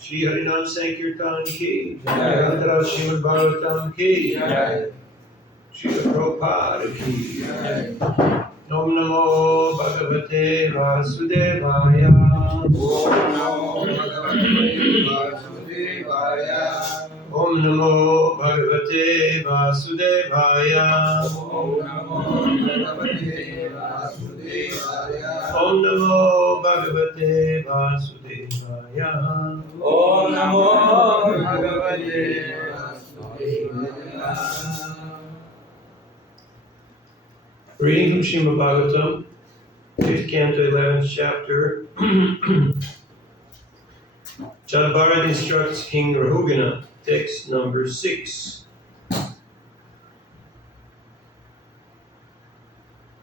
Shri Harinam Sankirtan ki, Jai Srimad Bhagavatam ki, Jai Shri Prabhupada ki, Jai Om Namo Bhagavate Vasudevaya. Om Namo Bhagavate Vasudevaya. Om Namo Bhagavate Vasudevaya. Om Namo Bhagavate Vasudevaya. Om Namo Bhagavate Vasudevaya. Om Namo Bhagavate Vasudevaya. Reading from Srimad Bhagavatam, 5th Canto, 11th chapter. Jadabharata instructs King Rahugana, text number 6.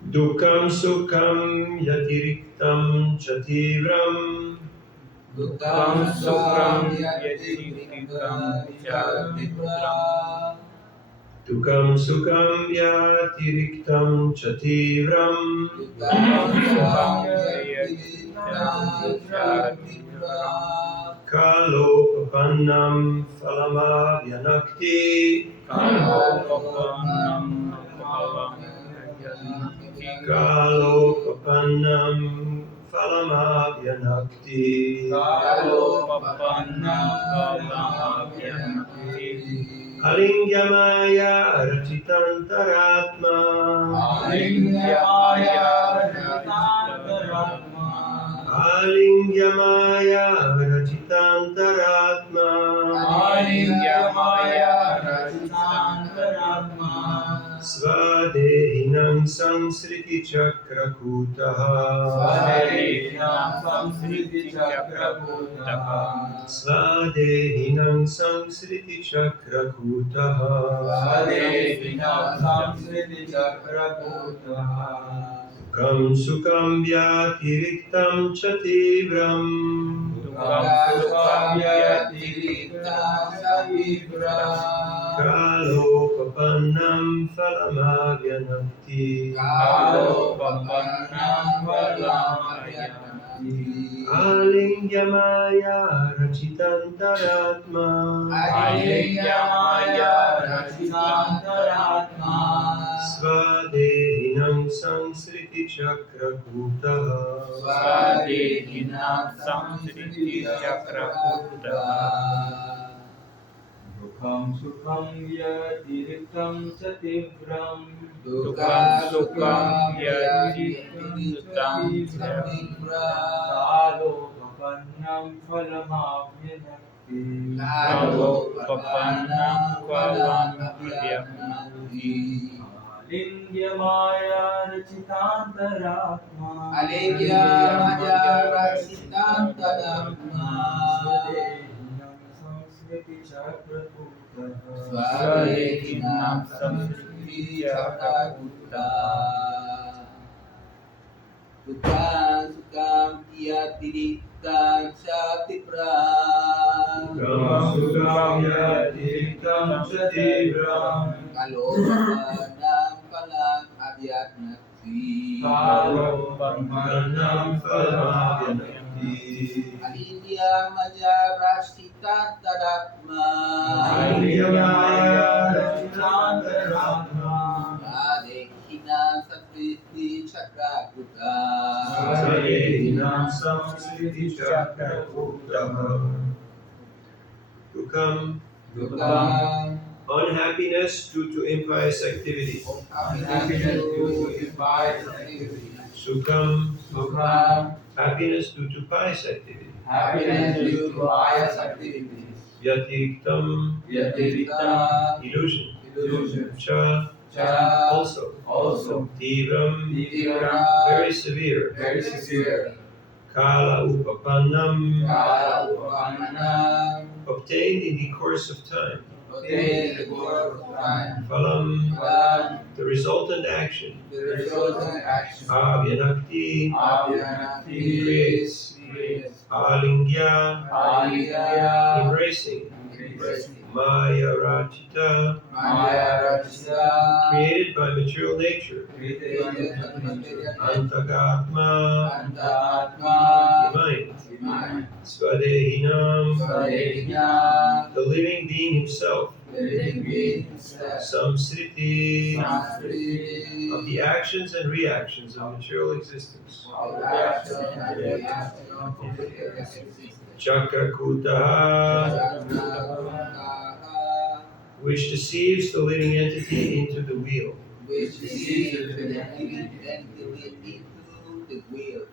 Dukam sukham yatiriktam chativram. Dukam sukham yatiriktam chativram. Dukam sukham yatiriktam chativram. Dukam sukham yatiriktam chativram. Kalo papannam phalamabhyanakti. Kalo papannam Kalo papannam phalamabhyanakti. Kalo papannam phalamabhyanakti. Alingyamaya rachitantaratma. Alingyamaya rachitantaratma. Alingyamaya rachitantaratma. Alingyamaya rachitantaratma. Svadehinam samsriti chakrakutaha. Svadehinam samsriti chakrakutaha. Svadehinam samsriti chakrakutaha. Svadehinam samsriti chakrakutaha. Dukam sukham vyatiriktam chativram. Dukam sukham yatiriktam chativram. Kalo papannam phalamabhyanakti. Kalo papannam phalamabhyanakti. Alingyamaya rachitantaratma. Alingyamaya rachitantaratma. Svadehinam samsriti chakrakutaha. Svadehinam samsriti chakrakutaha. Dukam sukham yatiriktam chativram. Dukam sukham yatiriktam chativram. Kalo papannam phalamabhyanakti. Kalo papannam phalamabhyanakti. Alingyamaya rachitantaratma. Alingyamaya rachitantaratma. Svadehinam samsriti chakrakutaha. Dukam sukham yatiriktam chativram. Dukam sukham yatiriktam chativram. Kalo papannam phalamabhyanakti. Kalo papannam phalamabhyanakti. Alingyamaya rachitantaratma. Alingyamaya rachitantaratma. Svadehinam samsriti chakrakutaha. Svadehinam samsriti chakrakutaha. Dukam, Dukam, unhappiness due to impious activity. Happiness due to impious activity. Sukham, Sukham, happiness due to pious activity. happiness due to pious activities. Yatiriktam, Yatiriktam, illusion. illusion. Cha, Cha, also. Tivram, Tivram, very severe. very severe. Kala upapannam, Kala upannam, obtained in the course of time. obtained the course of time. Phalam, Phalam, the resultant action. the resultant action. Avyanakti, Abhyanakti, grace. grace. Alingya, Aliyah, embracing. embracing. Maya Rachita, Maya Rajya, created by material nature. created by material Antagatma, Antatma, mind. mind. Svadehinam, Swadehina, the living being himself. the living being himself. Samsriti, Samskriti, of the actions and reactions of material existence. of action and reaction of material existence. Chakrakutaha, Chakra, which deceives the living entity into the wheel. which deceives the living entity into the wheel.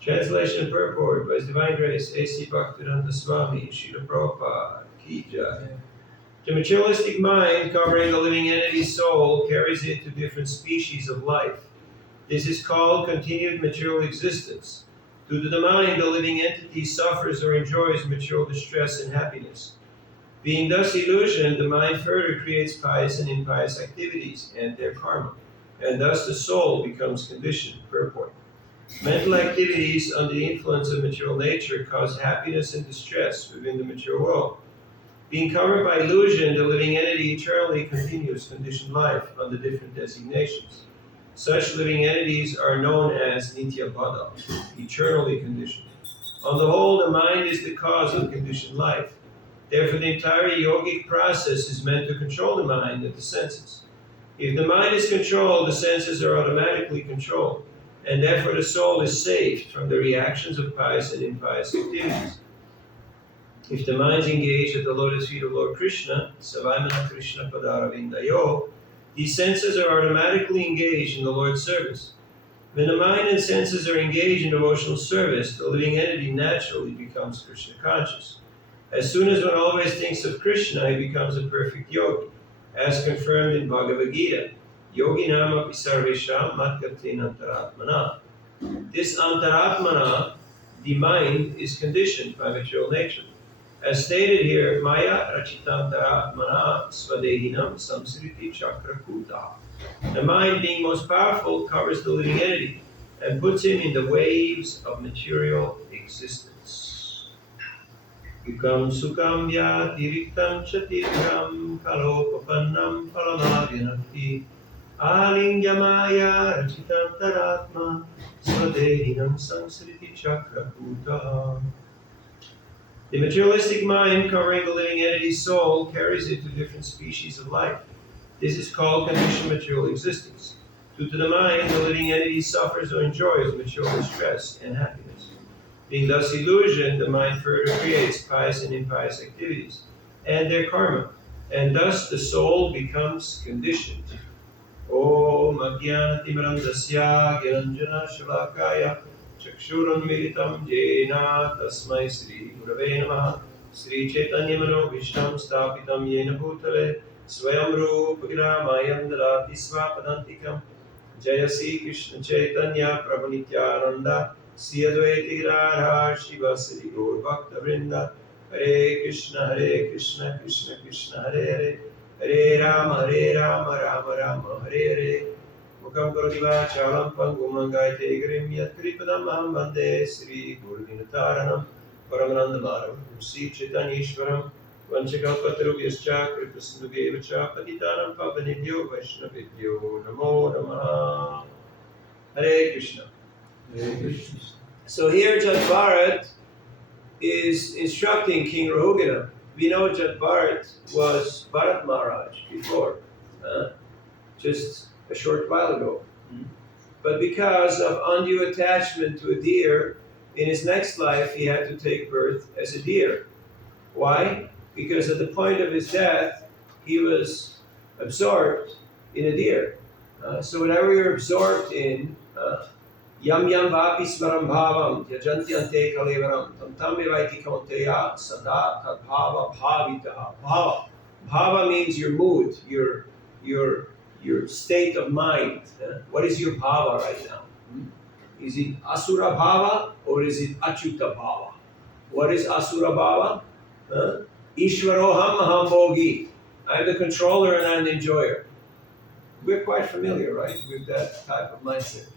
Translation and purport by His Divine Grace A.C. Bhaktivedanta Swami Srila Prabhupada Ki Jai. The materialistic mind, covering the living entity's soul, carries it to different species of life. This is called continued material existence. Due to the mind, the living entity suffers or enjoys material distress and happiness. Being thus illusioned, the mind further creates pious and impious activities and their karma, and thus the soul becomes conditioned. Purport. Mental activities under the influence of material nature cause happiness and distress within the material world. Being covered by illusion, the living entity eternally continues conditioned life under different designations. Such living entities are known as Nityabhada, eternally conditioned. On the whole, the mind is the cause of conditioned life. Therefore, the entire yogic process is meant to control the mind and the senses. If the mind is controlled, the senses are automatically controlled, and therefore the soul is saved from the reactions of pious and impious activities. If the mind is engaged at the lotus feet of Lord Krishna, Savaimana Krishna Padaravindayo, these senses are automatically engaged in the Lord's service. When the mind and senses are engaged in devotional service, the living entity naturally becomes Krishna conscious. As soon as one always thinks of Krishna, he becomes a perfect yogi, as confirmed in Bhagavad Gita. Yoginam api sarvesham matgatin antaratmana. This antaratmana, the mind, is conditioned by material nature. As stated here, Maya rachitantaratmana svadehinam samsriti chakrakuta. The mind, being most powerful, covers the living entity and puts him in the waves of material existence. Yukam sukam yatiriktam chatirikam kalopapannam palamabhyanakti alingyamaya rachitantaratma svadehinam samsriti chakrakuta. The materialistic mind, covering the living entity's soul, carries it to different species of life. This is called conditioned material existence. Due to the mind, the living entity suffers or enjoys material distress and happiness. Being thus illusioned, the mind further creates pious and impious activities and their karma, and thus the soul becomes conditioned. Om Ajnanatimirandasya Gyananjana Shalakaya Chakshuram Militam Jena Tasmai Sri Gurave Namaha Sri Chaitanya Mano Vishtam Stapitam Yena Bhutale Swayam Rupa Mayam Dadati Svapadantikam Jaya Sri Krishna Chaitanya Prabhu Nityananda Sri Advaita Radha Shiva Sri Gaur Bhakta Vrinda Hare Krishna Krishna Krishna Hare Hare Rama Rama Rama Hare Hare Mukam Karoti Vachalam Pangum Langaite Grim Yat Kripadam Aham Bande Sri Gurvinataranam Paramananda Madhavam Sri Chaitanya Ishwaram Vanchakalpatarubhyascha Kripasindhudevacha Patitanam Pavanidhyo Vaishnavidhyo Namo Namaha. Hare Krishna. Hare Krishna. So here Jat Bharat is instructing King Rahugana. We know Jat Bharat was Bharat Maharaj before, just a short while ago. But because of undue attachment to a deer, in his next life he had to take birth as a deer. Why? Because at the point of his death, he was absorbed in a deer. So whatever you're absorbed in, Yam yam vapi smaram bhavam yajanti ante kalevaram tam tam evaiti kaunteya sada tad bhava bhavita. Bhava means your mood, your state of mind. What is your bhava right now? Is it asura bhava or is it achyuta bhava? What is Asura Bhava? Ishvaroham Maham Bhogi. I'm the controller and I'm the enjoyer. We're quite familiar, right, with that type of mindset.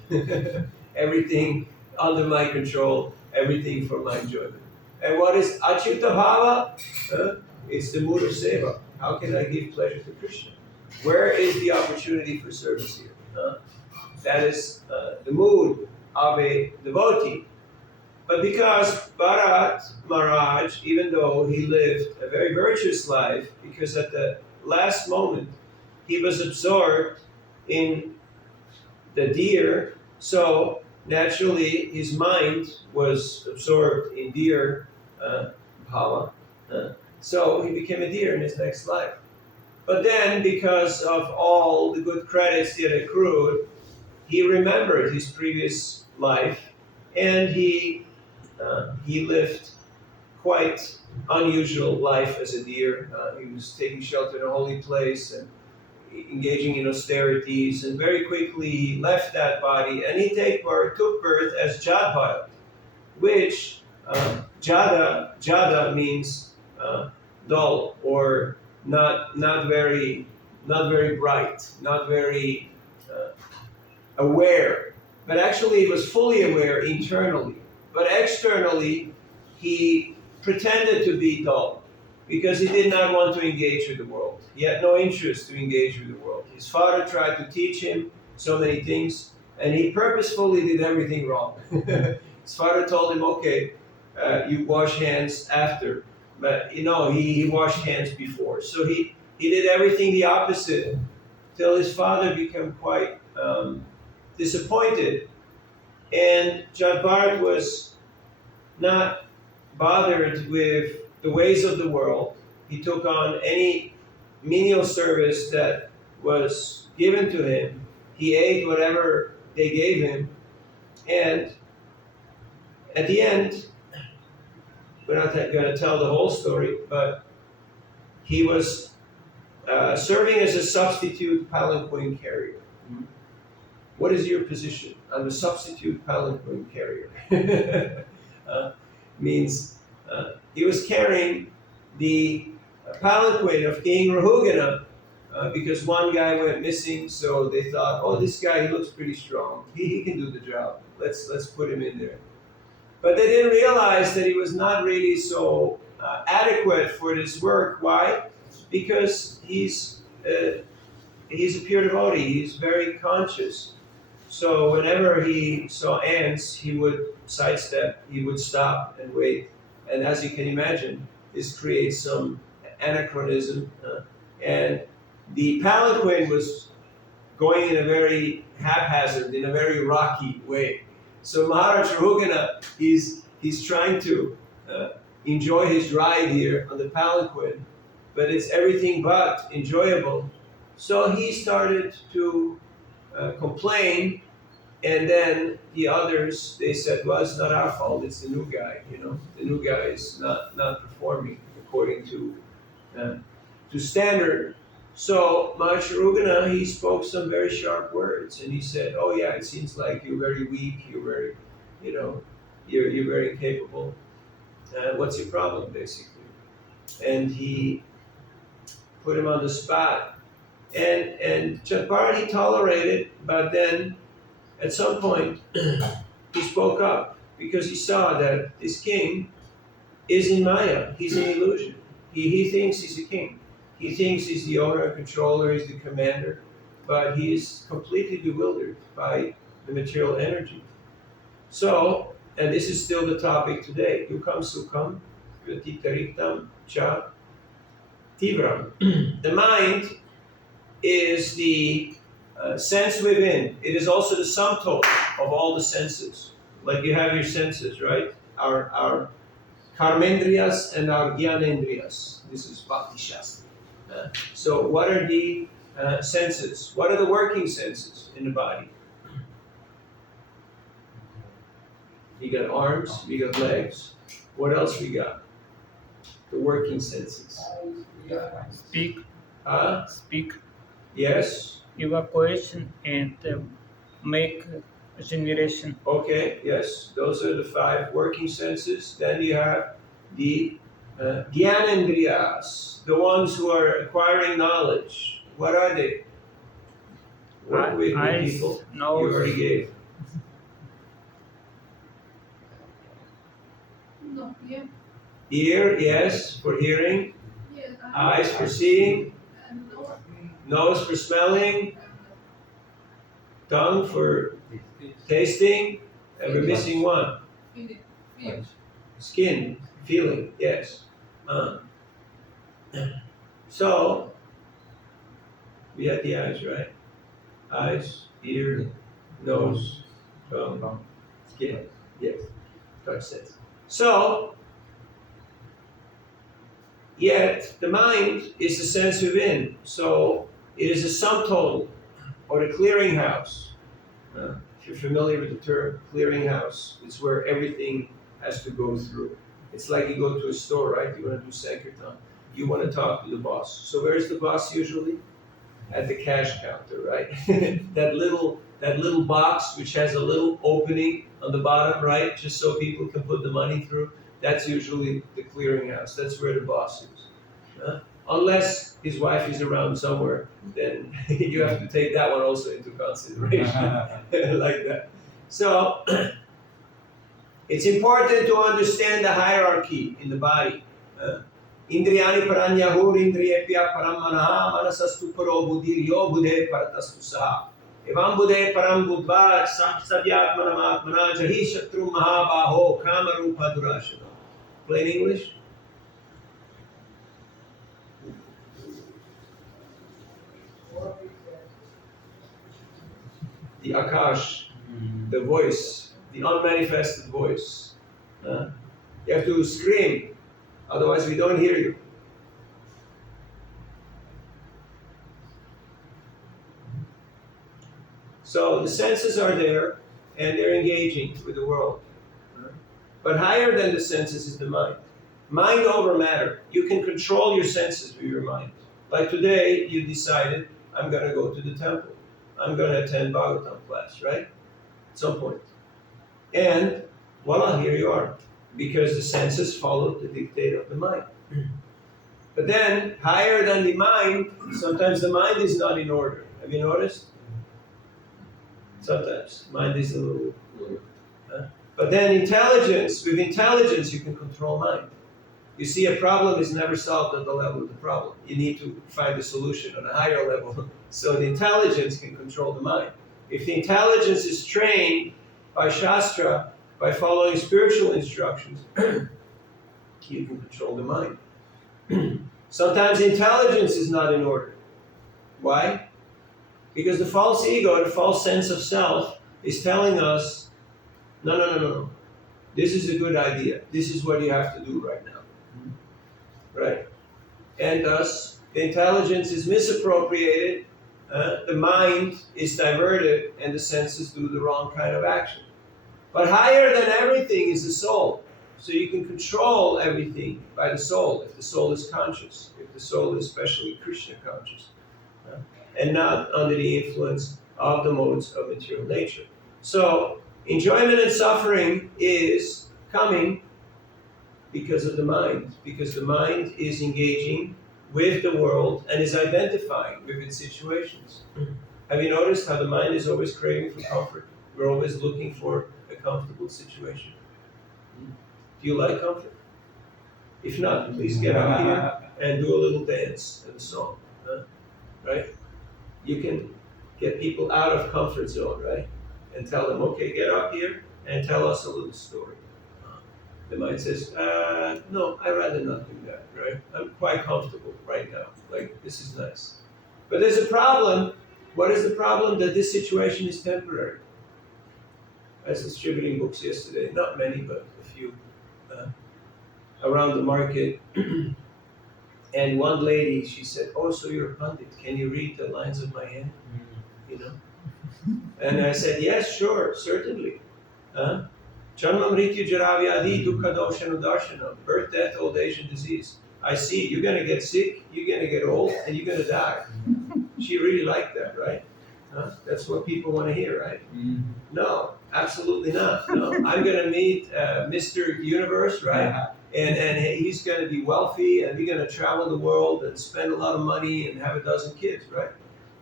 Everything under my control, everything for my enjoyment. And what is Achyuta Bhava? It's the mood of seva. How can I give pleasure to Krishna? Where is the opportunity for service here? That is the mood of a devotee. But because Bharat Maharaj, even though he lived a very virtuous life, because at the last moment he was absorbed in the deer, so naturally his mind was absorbed in deer bhava. So he became a deer in his next life. But then, because of all the good credits he had accrued, he remembered his previous life, and he lived quite unusual life as a deer. He was taking shelter in a holy place and engaging in austerities, and very quickly he left that body and he took birth as Jadbharat, which Jada means dull or not very bright, not very aware. But actually, he was fully aware internally. But externally, he pretended to be dull because he did not want to engage with the world. He had no interest to engage with the world. His father tried to teach him so many things, and he purposefully did everything wrong. His father told him, okay, you wash hands after. But he washed hands before. So he did everything the opposite till his father became quite disappointed. And Jadbharat was not bothered with the ways of the world. He took on any menial service that was given to him. He ate whatever they gave him. And at the end, we're not going to tell the whole story, but he was serving as a substitute palanquin carrier. What is your position? I'm a substitute palanquin carrier. Means he was carrying the palanquin of King Rahugana because one guy went missing, so they thought, oh, this guy, he looks pretty strong. He can do the job. Let's put him in there. But they didn't realize that he was not really so adequate for this work. Why? Because he's a pure devotee. He's very conscious. So whenever he saw ants, he would sidestep, he would stop and wait. And as you can imagine, this creates some anachronism. And the palanquin was going in a very haphazard, in a very rocky way. So Maharaj Rahugana, he's trying to enjoy his ride here on the palanquin, but it's everything but enjoyable. So he started to complain, and then the others, they said, well, it's not our fault, it's the new guy, the new guy is not performing according to standard. So Maharaj Rahugana, he spoke some very sharp words, and he said, oh yeah, it seems like you're very weak, you're very, you're very incapable. What's your problem, basically? And he put him on the spot. And Jadbharat, he tolerated, but then at some point he spoke up because he saw that this king is in Maya, he's an illusion. He thinks he's a king. He thinks he's the owner and controller, he's the commander, but he's completely bewildered by the material energy. So, and this is still the topic today, Dukkam Sukham, Vyatikariktam Cha Tivram. The mind is the sense within. It is also the sum total of all the senses. Like you have your senses, right? Our karmendriyas and our jnanendriyas. This is Bhakti Shastra. So what are the senses? What are the working senses in the body? You got arms, we got legs. What else we got? The working senses. Speak. Speak Yes. evacuation and make generation. Okay, yes, those are the 5 working senses. Then you have the Gyanendriyas, the ones who are acquiring knowledge. What are they? Work with me, Eyes, people. You nose, already gave. No, yeah, Ear, yes, for hearing. yeah. Eyes for seeing. And no, Nose for smelling. Tongue for tasting. And we're missing one. feel. Skin, feeling, yes. So, we had the eyes, right? Eyes, ear, nose, tongue, skin, yes. Touch sense. So, yet the mind is the sense within. So, it is a sum total or a clearinghouse. If you're familiar with the term clearinghouse, it's where everything has to go through. It's like you go to a store, right? You want to do Sankirtan. You want to talk to the boss. So where's the boss usually? At the cash counter, right? that little box which has a little opening on the bottom, right? Just so people can put the money through. That's usually the clearinghouse. That's where the boss is. Unless his wife is around somewhere, then you have to take that one also into consideration. Like that. So it's important to understand the hierarchy in the body. Indriyani paranyahur indriyepya paramanaha manasastu paro buddhiryo buddhe paratastu saha. Evam buddhe param buddha savyatmanamatmana jahi shatrum mahabaho kamarupa durashana. Plain English? The Akash, the voice, the unmanifested voice. You have to scream, otherwise we don't hear you. So the senses are there and they're engaging with the world. But higher than the senses is the mind. Mind over matter. You can control your senses with your mind. Like today, you decided, I'm going to go to the temple. I'm going to attend Bhagavatam class, right? At some point. And, voila, here you are. Because the senses followed the dictate of the mind. But then, higher than the mind, sometimes the mind is not in order. Have you noticed? Sometimes. Mind is a little. But then intelligence, with intelligence you can control mind. You see, a problem is never solved at the level of the problem. You need to find a solution on a higher level. So the intelligence can control the mind. If the intelligence is trained by Shastra, by following spiritual instructions, you can control the mind. Sometimes intelligence is not in order. Why? Because the false ego, the false sense of self, is telling us, no. This is a good idea. This is what you have to do right now. Right? And thus, the intelligence is misappropriated, the mind is diverted, and the senses do the wrong kind of action. But higher than everything is the soul. So you can control everything by the soul, if the soul is conscious, if the soul is especially Krishna conscious, and not under the influence of the modes of material nature. So, enjoyment and suffering is coming because of the mind, because the mind is engaging with the world and is identifying with its situations. Have you noticed how the mind is always craving for comfort? We're always looking for a comfortable situation. Do you like comfort? If not, please get up here and do a little dance and a song. Right? You can get people out of comfort zone, right? And tell them, okay, get up here and tell us a little story. The mind says, no, I'd rather not do that, right? I'm quite comfortable right now. Like, this is nice. But there's a problem. What is the problem? That this situation is temporary. I was distributing books yesterday, not many, but a few, around the market. And one lady, she said, oh, so you're a pundit. Can you read the lines of my hand? You know? And I said, yes, sure, certainly. Janma mrityu jara vyadhi dukkha doshanu darshanam. Birth, death, old age, and disease. I see, you're going to get sick, you're going to get old, and you're going to die. She really liked that, right? Huh? That's what people want to hear, right? No, absolutely not. No, I'm going to meet Mr. Universe, right? And he's going to be wealthy, and we're going to travel the world and spend a lot of money and have a dozen kids, right?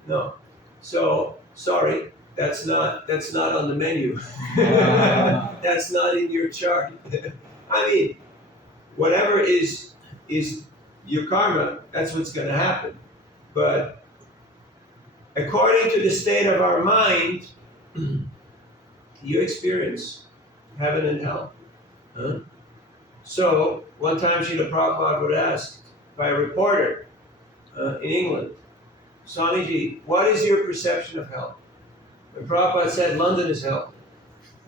No. So sorry, that's not on the menu. That's not in your chart. I mean, whatever is your karma, that's what's going to happen. But according to the state of our mind, you experience heaven and hell. Huh? So, one time Srila Prabhupada was asked by a reporter in England, Swamiji, what is your perception of hell? And Prabhupada said, London is hell.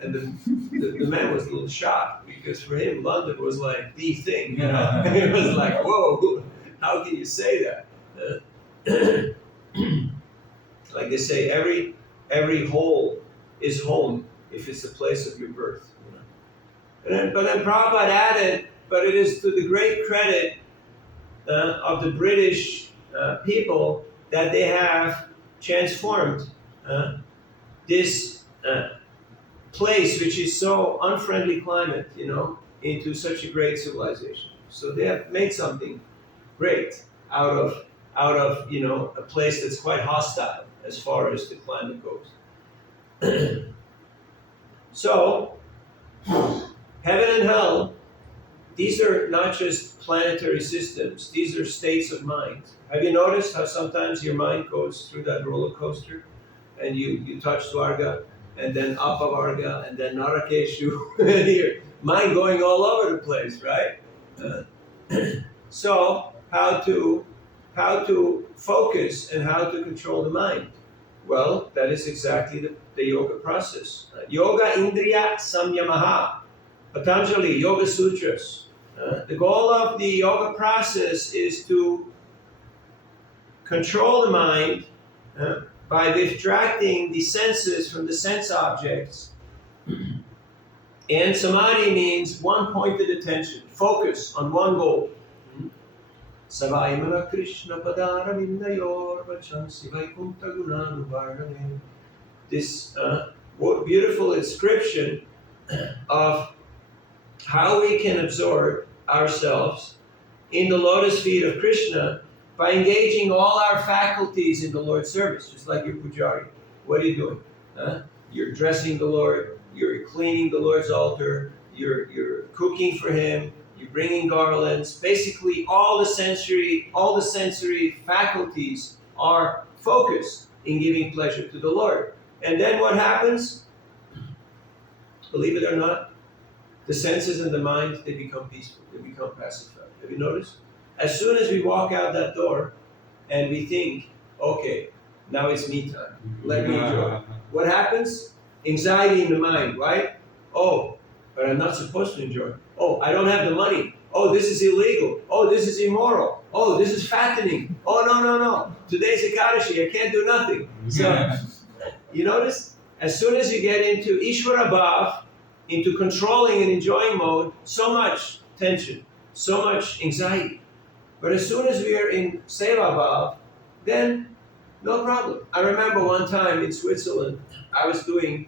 And the man was a little shocked, because for him, London was like the thing, you know? It was like, whoa, how can you say that? Like they say, every hole is home if it's the place of your birth. You know? But then Prabhupada added, but it is to the great credit of the British people that they have transformed this place, which is so unfriendly climate, you know, into such a great civilization. So they have made something great out of you know, a place that's quite hostile as far as the climate goes. So, heaven and hell, these are not just planetary systems, these are states of mind. Have you noticed how sometimes your mind goes through that roller coaster and you touch Dwarga and then Apavarga and then Narakeshu and your mind going all over the place, right? So, how to focus and how to control the mind? Well, that is exactly the yoga process. Yoga Indriya Samyamaha, Patanjali, Yoga Sutras. The goal of the yoga process is to control the mind by distracting the senses from the sense objects. And samadhi means one-pointed attention, focus on one goal. Savaimana Krishna Padara Vindayor Vachansi Vaikunta Gunanuvarnane. This beautiful inscription of how we can absorb ourselves in the lotus feet of Krishna by engaging all our faculties in the Lord's service, just like your pujari. What are you doing? You're dressing the Lord, you're cleaning the Lord's altar, you're cooking for Him, you're bringing garlands. Basically, all the sensory faculties are focused in giving pleasure to the Lord. And then what happens? Believe it or not, the senses and the mind, they become peaceful, they become pacified. Have you noticed? As soon as we walk out that door and we think, okay, now it's me time, let me enjoy. What happens? Anxiety in the mind, right? Oh, but I'm not supposed to enjoy. Oh, I don't have the money. Oh, this is illegal. Oh, this is immoral. Oh, this is fattening. Oh, no. Today's Ekadashi, I can't do nothing. So, you notice? As soon as you get into Ishvara Bhav, into controlling and enjoying mode, so much tension, so much anxiety. But as soon as we are in Seva Bhav, then no problem. I remember one time in Switzerland, I was going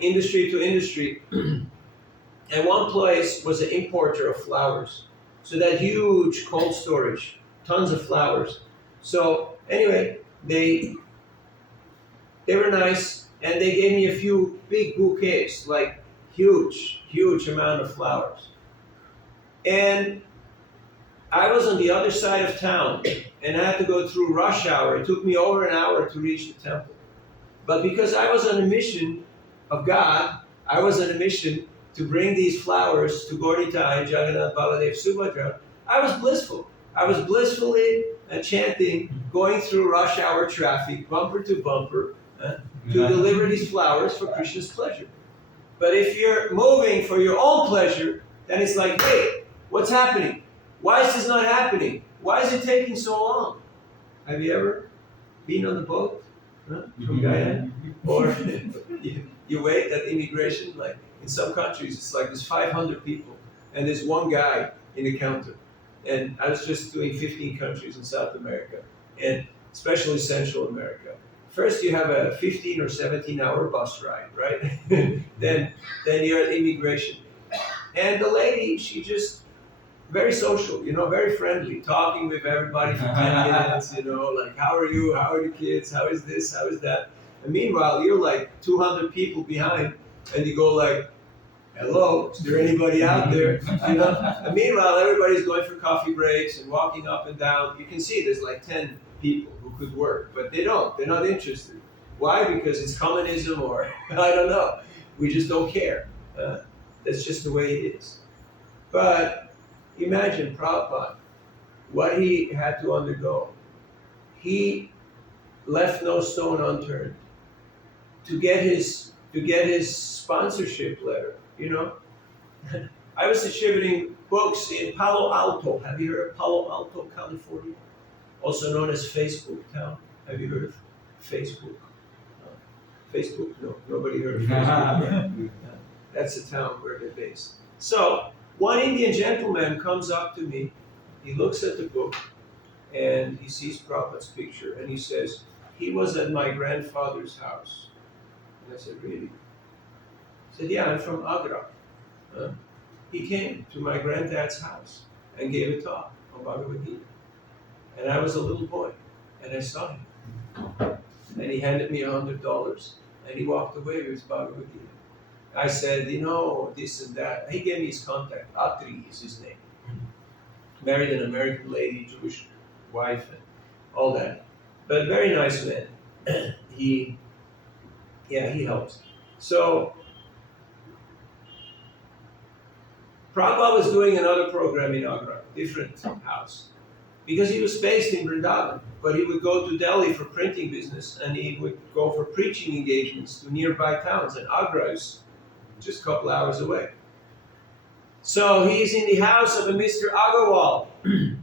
industry to industry, and one place was an importer of flowers. So that huge cold storage, tons of flowers. So anyway, they were nice, and they gave me a few big bouquets, like huge amount of flowers. And I was on the other side of town, and I had to go through rush hour. It took me over an hour to reach the temple. But because I was on a mission of God, I was on a mission to bring these flowers to Gaurita and Jagannath Baladev Subhadra, I was blissful. I was blissfully chanting, going through rush hour traffic, bumper to bumper, to deliver these flowers for Krishna's pleasure. But if you're moving for your own pleasure, then it's like, hey, what's happening? Why is this not happening? Why is it taking so long? Have you ever been on the boat from Guyana? Or you wait at immigration, like in some countries, it's like there's 500 people and there's one guy in the counter. And I was just doing 15 countries in South America. And especially Central America. First, you have a 15 or 17-hour bus ride, right? then you're at immigration. And the lady, she just very social, very friendly, talking with everybody for 10 minutes, like, how are you? How are the kids? How is this? How is that? And meanwhile, you're like 200 people behind, and you go like, hello, is there anybody out there? And meanwhile, everybody's going for coffee breaks and walking up and down. You can see there's like 10 people who could work, but they don't. They're not interested. Why? Because it's communism or I don't know. We just don't care. That's just the way it is. But imagine Prabhupada, what he had to undergo. He left no stone unturned to get his sponsorship letter. I was distributing books in Palo Alto. Have you heard of Palo Alto, California? Also known as Facebook Town. Have you heard of Facebook? Facebook? No, nobody heard of Facebook. That's the town where they're based. So, one Indian gentleman comes up to me, he looks at the book, and he sees Prabhupada's picture, and he says, he was at my grandfather's house. And I said, really? He said, yeah, I'm from Agra. He came to my granddad's house and gave a talk on Bhagavad Gita. And I was a little boy, and I saw him. And he handed me $100, and he walked away with his Bhagavad Gita. I said, this and that. He gave me his contact. Atri is his name. Married an American lady, Jewish wife, and all that. But very nice man. He helps. So, Prabhupada was doing another program in Agra, different house. Because he was based in Vrindavan, but he would go to Delhi for printing business, and he would go for preaching engagements to nearby towns, and Agra is just a couple hours away. So he's in the house of a Mr. Agarwal. And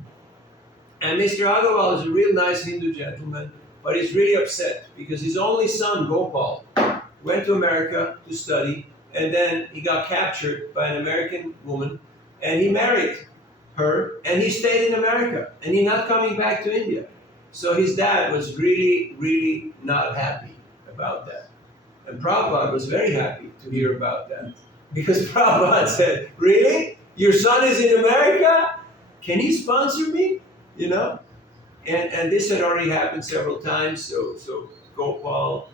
Mr. Agarwal is a real nice Hindu gentleman, but he's really upset because his only son, Gopal, went to America to study, and then he got captured by an American woman, and he married her, and he stayed in America, and he's not coming back to India. So his dad was really, really not happy about that. And Prabhupada was very happy to hear about that. Because Prabhupada said, really? Your son is in America? Can he sponsor me? And this had already happened several times. So Gopal's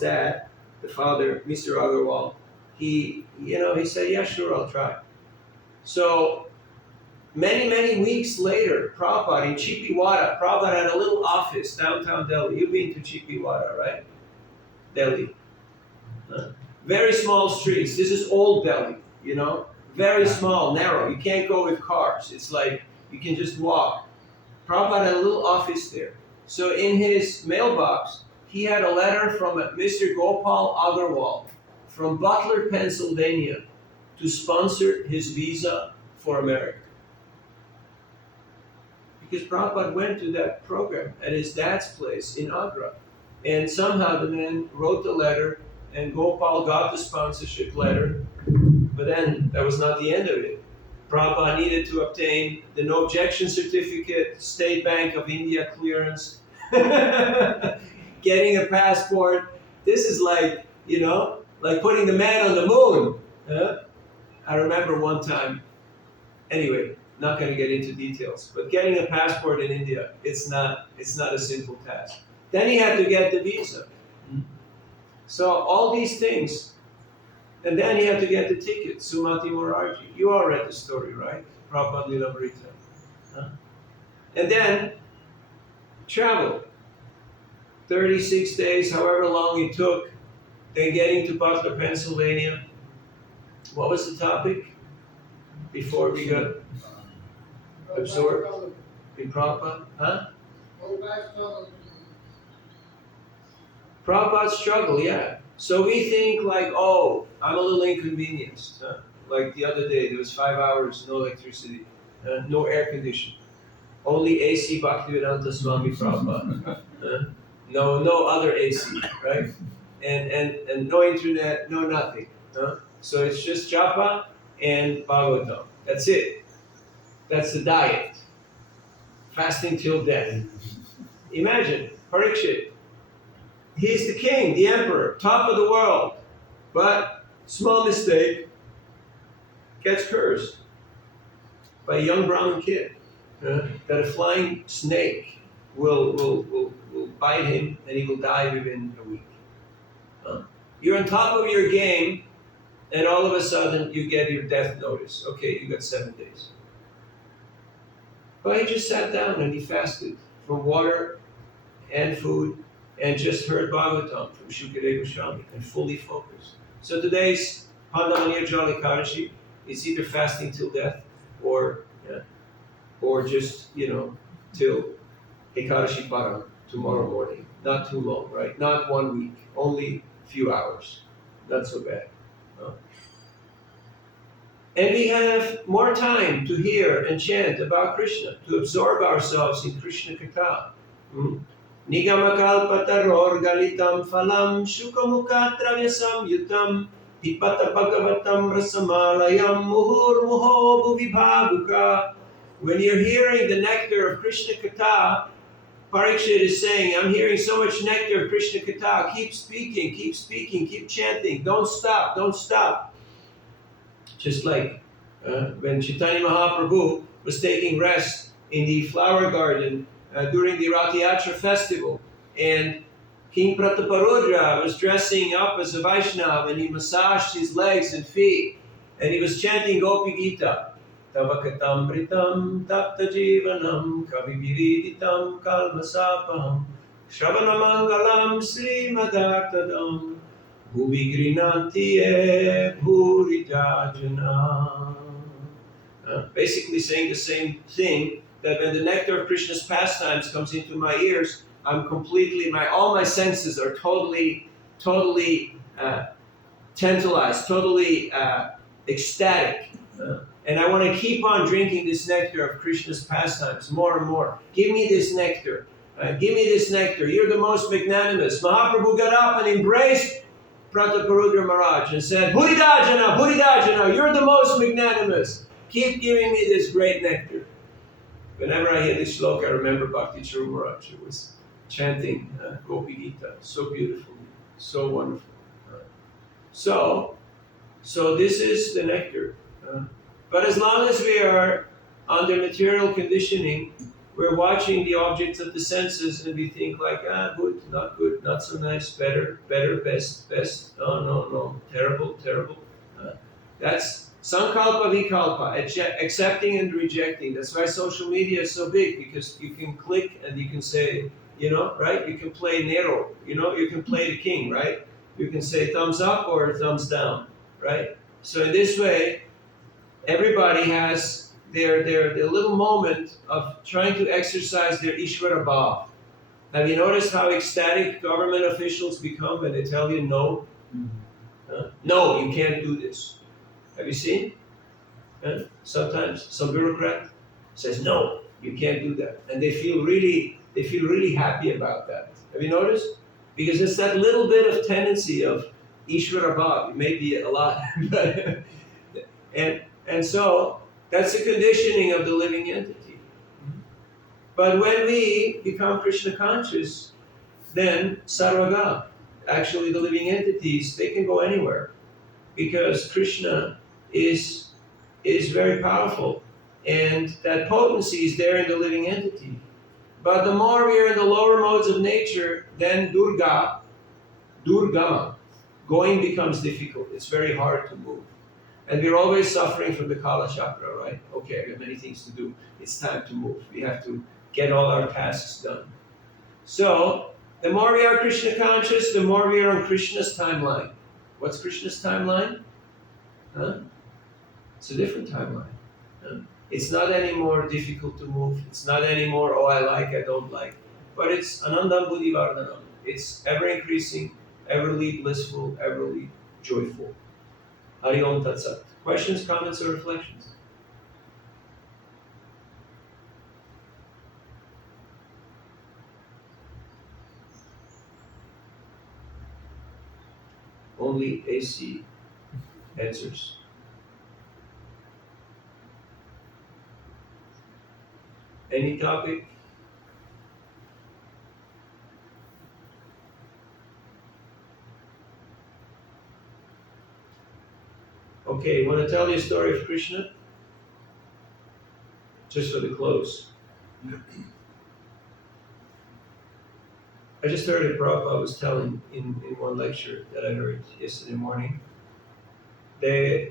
dad, the father, Mr. Agarwal, he said, yeah, sure, I'll try. So many, many weeks later, Prabhupada in Chippiwada, Prabhupada had a little office downtown Delhi. You've been to Chippiwada, right? Delhi. Very small streets. This is old Delhi, very small, narrow. You can't go with cars. It's like you can just walk. Prabhupada had a little office there. So in his mailbox, he had a letter from Mr. Gopal Agarwal from Butler, Pennsylvania, to sponsor his visa for America. Because Prabhupada went to that program at his dad's place in Agra. And somehow the man wrote the letter, and Gopal got the sponsorship letter, but then that was not the end of it. Prabhupada needed to obtain the no objection certificate, State Bank of India clearance, getting a passport. This is like, like putting the man on the moon. I remember one time, anyway, not going to get into details, but getting a passport in India, it's not a simple task. Then he had to get the visa. So all these things, and then he had to get the ticket, Sumati Morarji. You all read the story, right? Prabhupada Lila Brita. And then travel. 36 days, however long it took, then getting to Butler, Pennsylvania. What was the topic before we got absorbed in Prabhupada? Prabhupada's struggle, yeah. So we think like, oh, I'm a little inconvenienced. Like the other day, there was 5 hours, no electricity, no air conditioning. Only AC Bhaktivedanta Swami Prabhupada. No other AC, right? And no internet, no nothing. So it's just japa and Bhagavatam. That's it. That's the diet fasting till death. Imagine, Parikshit. He's the king, the emperor, top of the world. But, small mistake, gets cursed by a young Brahmin kid. That a flying snake will bite him and he will die within a week. You're on top of your game, and all of a sudden you get your death notice. Okay, you got 7 days. But he just sat down and he fasted from water and food and just heard Bhagavatam from Shukadeva Goswami and fully focused. So today's Pandamanir Jali Kadashi, it's either fasting till death or just, till Ekadashi Param tomorrow morning. Not too long, right? Not 1 week, only a few hours. Not so bad. And we have more time to hear and chant about Krishna, to absorb ourselves in Krishna Katha. Nigamakalpataror galitam phalam shukamukatravya yutam pipata bhagavatam rasamalayam muhur muho bhuvibhavuka. When you're hearing the nectar of Krishna Katha, Parikshit is saying, I'm hearing so much nectar of Krishna Katha. Keep speaking, keep chanting. Don't stop. Just like when Chaitanya Mahaprabhu was taking rest in the flower garden during the Rathayatra festival, and King Prataparudra was dressing up as a Vaishnava, and he massaged his legs and feet, and he was chanting Gopi Gita. Tavakatam Britam Tapta Jivanam Kavibiriditam Kalmasapam Shravanamangalam Srimadartadam Bhuvigrinantiye Bhurijajana. Basically saying the same thing, that when the nectar of Krishna's pastimes comes into my ears, I'm completely, all my senses are totally tantalized, totally ecstatic. And I want to keep on drinking this nectar of Krishna's pastimes more and more. Give me this nectar. Give me this nectar. You're the most magnanimous. Mahaprabhu got up and embraced Prataparudra Maharaj and said, Bhuridajana, Bhuridajana, you're the most magnanimous. Keep giving me this great nectar. Whenever I hear this shloka, I remember Bhakti Charu Maharaj, who was chanting Gopi Gita so beautifully, so wonderful. So this is the nectar. But as long as we are under material conditioning, we're watching the objects of the senses and we think like, good, not so nice, better, best, no, terrible. That's sankalpa vikalpa, accepting and rejecting. That's why social media is so big, because you can click and you can say, right? You can play Nero, you can play the king, right? You can say thumbs up or thumbs down, right? So in this way, everybody has their little moment of trying to exercise their Ishvara Bhav. Have you noticed how ecstatic government officials become when they tell you no? No, you can't do this. Have you seen? Sometimes some bureaucrat says, no, you can't do that. And they feel really happy about that. Have you noticed? Because it's that little bit of tendency of Ishvara Bhav. It may be a lot. And so, that's the conditioning of the living entity. But when we become Krishna conscious, then Sarvaga, actually the living entities, they can go anywhere. Because Krishna is very powerful. And that potency is there in the living entity. But the more we are in the lower modes of nature, then Durgama, going becomes difficult. It's very hard to move. And we're always suffering from the Kala Chakra, right? Okay, I got many things to do. It's time to move. We have to get all our tasks done. So, the more we are Krishna conscious, the more we are on Krishna's timeline. What's Krishna's timeline? It's a different timeline. It's not anymore difficult to move. It's not anymore, I like, I don't like. But it's Anandam Buddhi Vardhanam. It's ever increasing, everly blissful, everly joyful. Hari Om Tat Sat. Questions, comments, or reflections? Only AC answers. Any topic? Okay, want to tell you a story of Krishna? Just for the close. I just heard it, Prabhupada was telling in one lecture that I heard yesterday morning. There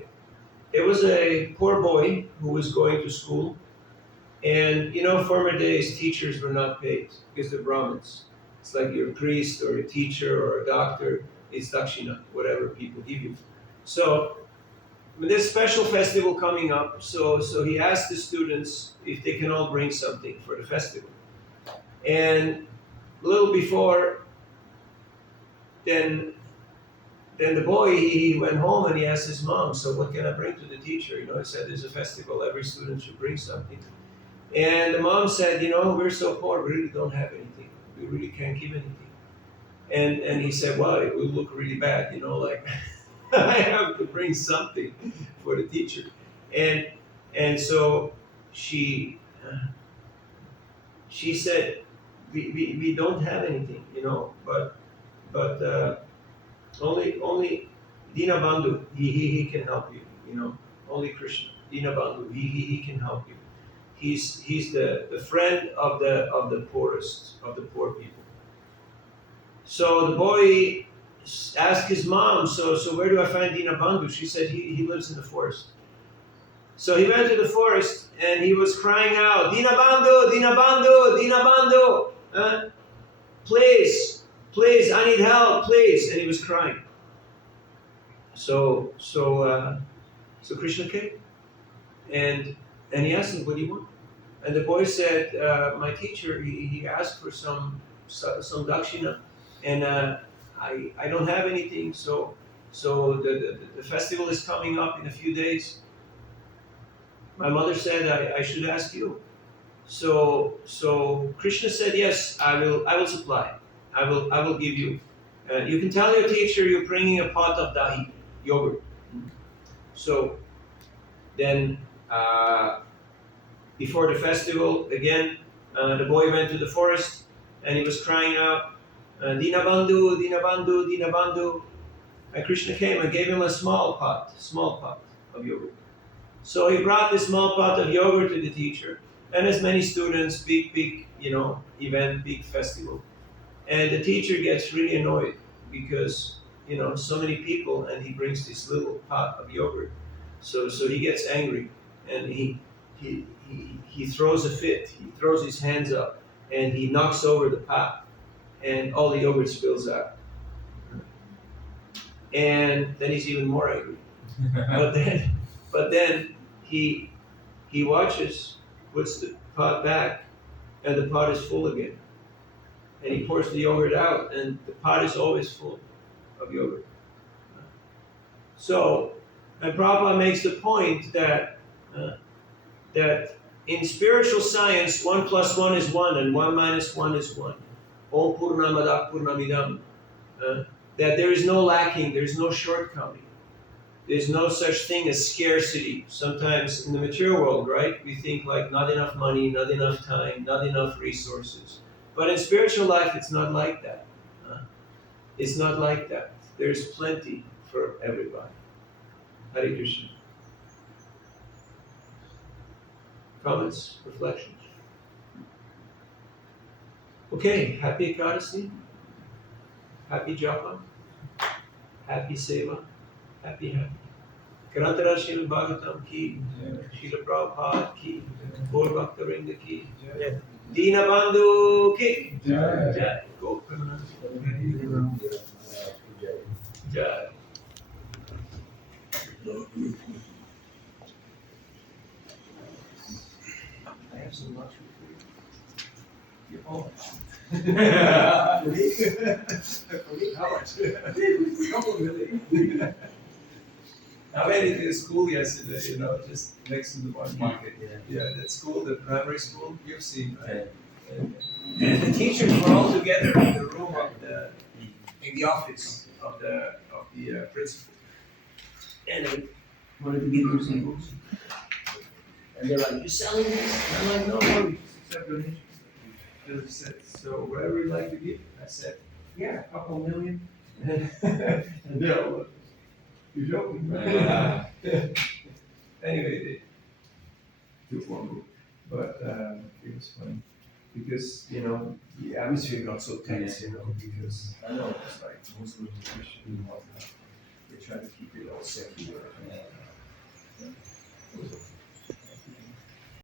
was a poor boy who was going to school, and former days teachers were not paid because they're Brahmins. It's like you're a priest or a teacher or a doctor, it's dakshina, whatever people give you. So there's a special festival coming up, so he asked the students if they can all bring something for the festival. And a little before, then the boy, he went home and he asked his mom, so what can I bring to the teacher? He said there's a festival, every student should bring something. And the mom said, we're so poor, we really don't have anything. We really can't give anything. And he said, well, it will look really bad, like I have to bring something for the teacher. And so she said, we don't have anything, but only Dina Bandhu, he can help you, only Krishna. Dina Bandhu, he can help you. He's the friend of the poorest, of the poor people. So the boy asked his mom, so where do I find Dina Bandhu? She said he lives in the forest. So he went to the forest and he was crying out, Dina Bandhu, Dina Bandhu, Dina Bandhu, please, I need help, please. And he was crying. So Krishna came and he asked him, what do you want? And the boy said, my teacher, he asked for some dakshina, and I don't have anything, so the festival is coming up in a few days. My mother said I should ask you. So Krishna said, yes, I will supply. I will give you. You can tell your teacher you're bringing a pot of dahi, yogurt. So then before the festival, again, the boy went to the forest and he was crying out, Dina Bandhu, Dina Bandhu, Dina Bandhu. And Krishna came and gave him a small pot of yogurt. So he brought this small pot of yogurt to the teacher, and as many students, big event, big festival. And the teacher gets really annoyed because, so many people, and he brings this little pot of yogurt. So he gets angry, and he throws a fit. He throws his hands up, and he knocks over the pot, and all the yogurt spills out. And then he's even more angry. But then he watches, puts the pot back, and the pot is full again. And he pours the yogurt out, and the pot is always full of yogurt. So, and Prabhupada makes the point that in spiritual science, 1 + 1 is 1, and 1 - 1 is 1. Om Purnamada Purnamidam. That there is no lacking, there is no shortcoming. There's no such thing as scarcity. Sometimes in the material world, right, we think like not enough money, not enough time, not enough resources. But in spiritual life, it's not like that. It's not like that. There's plenty for everybody. Hare Krishna. Comments, reflections? Okay, happy Ekadasi, happy Japa, happy Seva, happy. Grantara Srila Bhagavatam ki, Srila Prabhupada ki, Gaur Bhakta Vrinda ki, Dina Bandhu ki, Jai. Go Jai. I have some luxury for you. Oh. For me? How much? Couple million. I went into a school yesterday, just next to the one market. Yeah, that school, the primary school, you've seen, right? And the teachers were all together in the room in the office of the principal. And I wanted to give them some books. And they're like, you selling this? And I'm like, no, accept donations. Bill said, so whatever you'd like to give. I said, yeah, a couple million. And Bill, you're joking, right? Anyway, they took one book. But it was funny. Because, the atmosphere got so tense, because I know it's like Muslims and Christians, they try to keep it all secular.